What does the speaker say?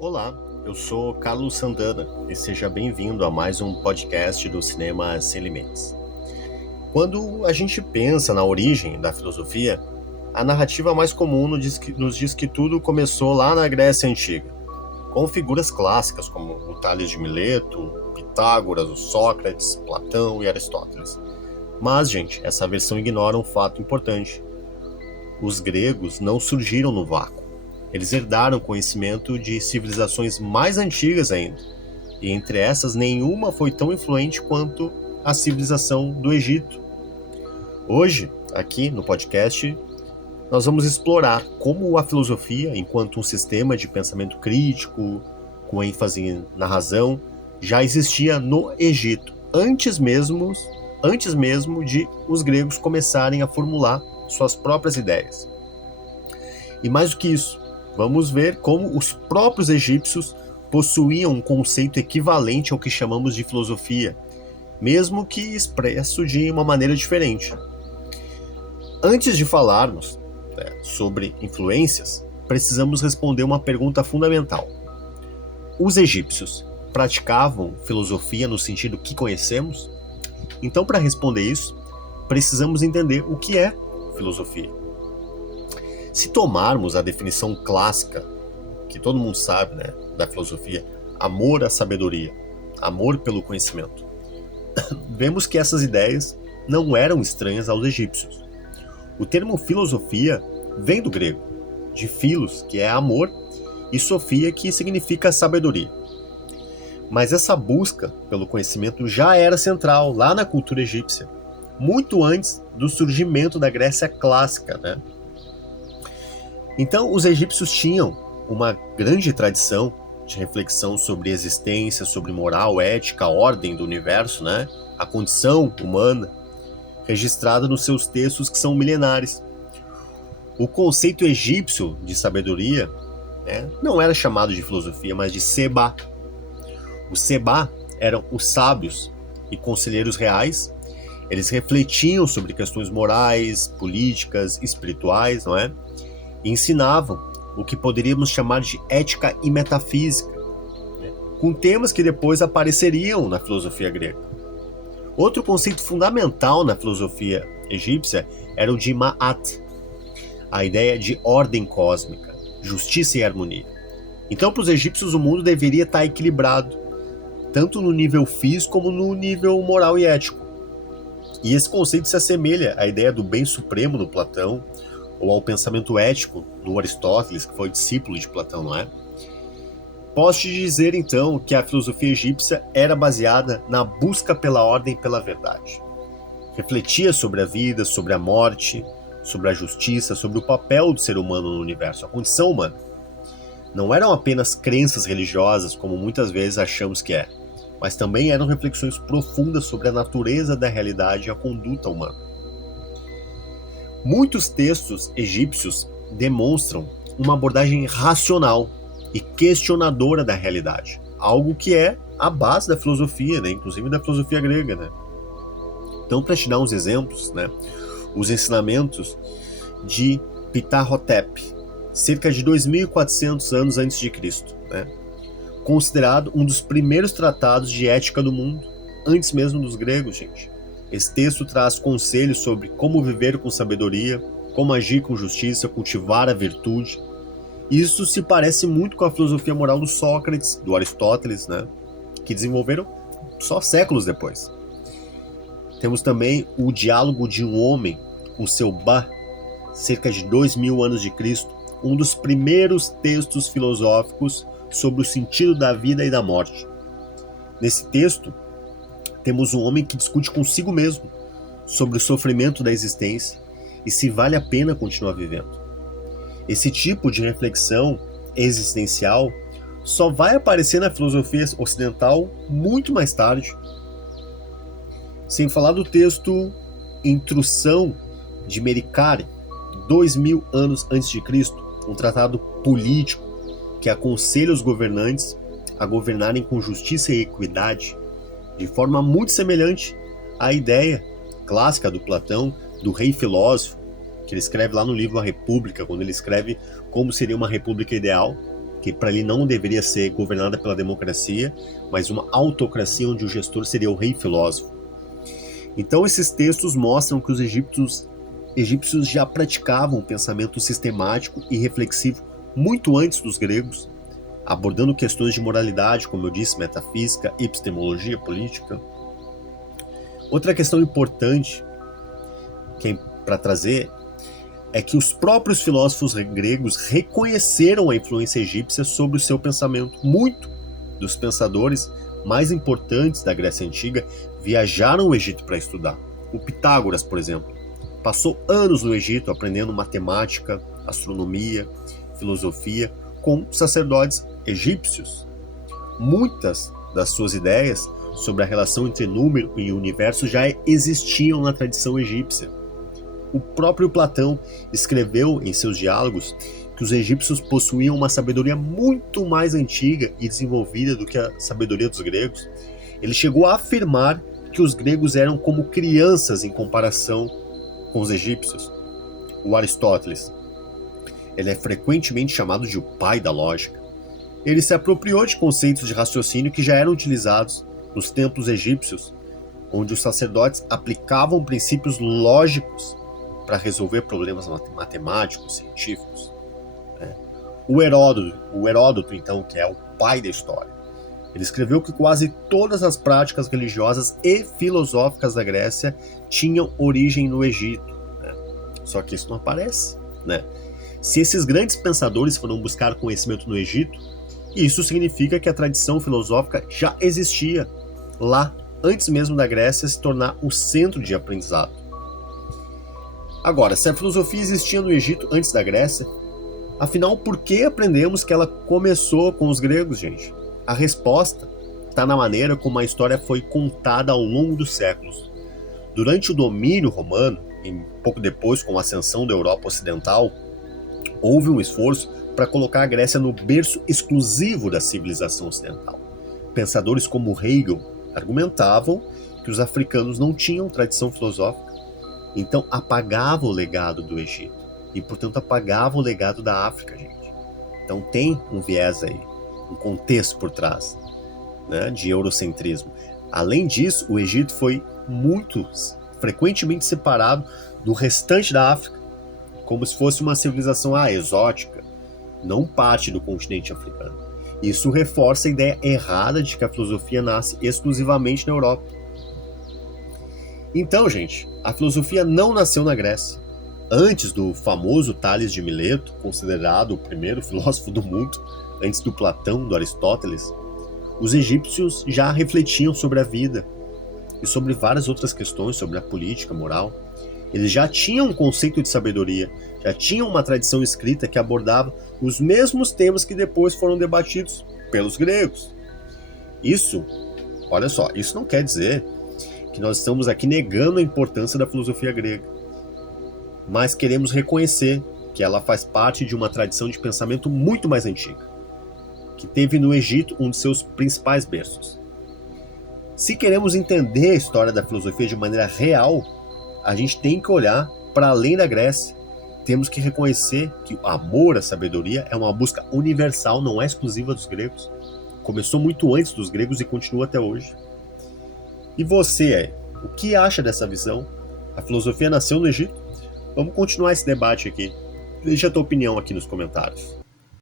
Olá, eu sou Carlos Santana e seja bem-vindo a mais um podcast do Cinema Sem Limites. Quando a gente pensa na origem da filosofia, a narrativa mais comum nos diz que tudo começou lá na Grécia Antiga, com figuras clássicas como o Tales de Mileto, Pitágoras, o Sócrates, Platão e Aristóteles. Mas, gente, essa versão ignora um fato importante. Os gregos não surgiram no vácuo. Eles herdaram conhecimento de civilizações mais antigas ainda, e entre essas nenhuma foi tão influente quanto a civilização do Egito. Hoje, aqui no podcast, nós vamos explorar como a filosofia, enquanto um sistema de pensamento crítico, com ênfase na razão, já existia no Egito, antes mesmo de os gregos começarem a formular suas próprias ideias. E mais do que isso, vamos ver como os próprios egípcios possuíam um conceito equivalente ao que chamamos de filosofia, mesmo que expresso de uma maneira diferente. Antes de falarmos sobre influências, precisamos responder uma pergunta fundamental. Os egípcios praticavam filosofia no sentido que conhecemos? Então, para responder isso, precisamos entender o que é filosofia. Se tomarmos a definição clássica, que todo mundo sabe, da filosofia, amor à sabedoria, amor pelo conhecimento, vemos que essas ideias não eram estranhas aos egípcios. O termo filosofia vem do grego, de philos, que é amor, e sofia, que significa sabedoria. Mas essa busca pelo conhecimento já era central lá na cultura egípcia, muito antes do surgimento da Grécia clássica, Então, os egípcios tinham uma grande tradição de reflexão sobre existência, sobre moral, ética, a ordem do universo, a condição humana, registrada nos seus textos que são milenares. O conceito egípcio de sabedoria não era chamado de filosofia, mas de Seba. Os Seba eram os sábios e conselheiros reais. Eles refletiam sobre questões morais, políticas, espirituais, e ensinavam o que poderíamos chamar de ética e metafísica, com temas que depois apareceriam na filosofia grega. Outro conceito fundamental na filosofia egípcia era o de Ma'at, a ideia de ordem cósmica, justiça e harmonia. Então, para os egípcios, o mundo deveria estar equilibrado, tanto no nível físico como no nível moral e ético. E esse conceito se assemelha à ideia do bem supremo no Platão, ou ao pensamento ético do Aristóteles, que foi discípulo de Platão, Posso te dizer, então, que a filosofia egípcia era baseada na busca pela ordem e pela verdade. Refletia sobre a vida, sobre a morte, sobre a justiça, sobre o papel do ser humano no universo, a condição humana. Não eram apenas crenças religiosas, como muitas vezes achamos que é, mas também eram reflexões profundas sobre a natureza da realidade e a conduta humana. Muitos textos egípcios demonstram uma abordagem racional e questionadora da realidade, algo que é a base da filosofia, inclusive da filosofia grega. Então, para te dar uns exemplos, os ensinamentos de Ptah-hotep, cerca de 2.400 anos antes de Cristo, considerado um dos primeiros tratados de ética do mundo, antes mesmo dos gregos, gente. Esse texto traz conselhos sobre como viver com sabedoria, como agir com justiça, cultivar a virtude. Isso se parece muito com a filosofia moral do Sócrates, do Aristóteles, que desenvolveram só séculos depois. Temos também o Diálogo de um Homem com seu Ba, cerca de 2.000 anos de Cristo, um dos primeiros textos filosóficos sobre o sentido da vida e da morte. Nesse texto, temos um homem que discute consigo mesmo sobre o sofrimento da existência e se vale a pena continuar vivendo. Esse tipo de reflexão existencial só vai aparecer na filosofia ocidental muito mais tarde. Sem falar do texto Instrução de Mercari, 2.000 anos antes de Cristo, um tratado político que aconselha os governantes a governarem com justiça e equidade, de forma muito semelhante à ideia clássica do Platão, do rei filósofo, que ele escreve lá no livro A República, quando ele escreve como seria uma república ideal. que para ele não deveria ser governada pela democracia, mas uma autocracia onde o gestor seria o rei filósofo. Então esses textos mostram que os egípcios já praticavam um pensamento sistemático e reflexivo muito antes dos gregos, abordando questões de moralidade, como eu disse, metafísica, epistemologia, política. Outra questão importante para trazer é que os próprios filósofos gregos reconheceram a influência egípcia sobre o seu pensamento. Muito dos pensadores mais importantes da Grécia Antiga viajaram ao Egito para estudar. O Pitágoras, por exemplo, passou anos no Egito aprendendo matemática, astronomia, filosofia com sacerdotes egípcios. Muitas das suas ideias sobre a relação entre número e universo já existiam na tradição egípcia. O próprio Platão escreveu em seus diálogos que os egípcios possuíam uma sabedoria muito mais antiga e desenvolvida do que a sabedoria dos gregos. Ele chegou a afirmar que os gregos eram como crianças em comparação com os egípcios. O Aristóteles, ele é frequentemente chamado de o pai da lógica. Ele se apropriou de conceitos de raciocínio que já eram utilizados nos templos egípcios, onde os sacerdotes aplicavam princípios lógicos para resolver problemas matemáticos, científicos. O Heródoto, então, que é o pai da história, ele escreveu que quase todas as práticas religiosas e filosóficas da Grécia tinham origem no Egito. Só que isso não aparece. Se esses grandes pensadores foram buscar conhecimento no Egito, isso significa que a tradição filosófica já existia lá, antes mesmo da Grécia se tornar o centro de aprendizado. Agora, se a filosofia existia no Egito antes da Grécia, afinal, por que aprendemos que ela começou com os gregos, gente? A resposta está na maneira como a história foi contada ao longo dos séculos. Durante o domínio romano, e pouco depois com a ascensão da Europa Ocidental, houve um esforço para colocar a Grécia no berço exclusivo da civilização ocidental. Pensadores como Hegel argumentavam que os africanos não tinham tradição filosófica, então apagavam o legado do Egito e, portanto, apagavam o legado da África, gente. Então tem um viés aí, um contexto por trás, de eurocentrismo. Além disso, o Egito foi muito frequentemente separado do restante da África, como se fosse uma civilização exótica, não parte do continente africano. Isso reforça a ideia errada de que a filosofia nasce exclusivamente na Europa. Então, gente, a filosofia não nasceu na Grécia. Antes do famoso Tales de Mileto, considerado o primeiro filósofo do mundo, antes do Platão, do Aristóteles, os egípcios já refletiam sobre a vida e sobre várias outras questões, sobre a política, moral. Eles já tinham um conceito de sabedoria, já tinham uma tradição escrita que abordava os mesmos temas que depois foram debatidos pelos gregos. Isso, olha só, isso não quer dizer que nós estamos aqui negando a importância da filosofia grega, mas queremos reconhecer que ela faz parte de uma tradição de pensamento muito mais antiga, que teve no Egito um de seus principais berços. Se queremos entender a história da filosofia de maneira real, a gente tem que olhar para além da Grécia. Temos que reconhecer que o amor à sabedoria é uma busca universal, não é exclusiva dos gregos. Começou muito antes dos gregos e continua até hoje. E você, o que acha dessa visão? A filosofia nasceu no Egito? Vamos continuar esse debate aqui. Deixa a tua opinião aqui nos comentários.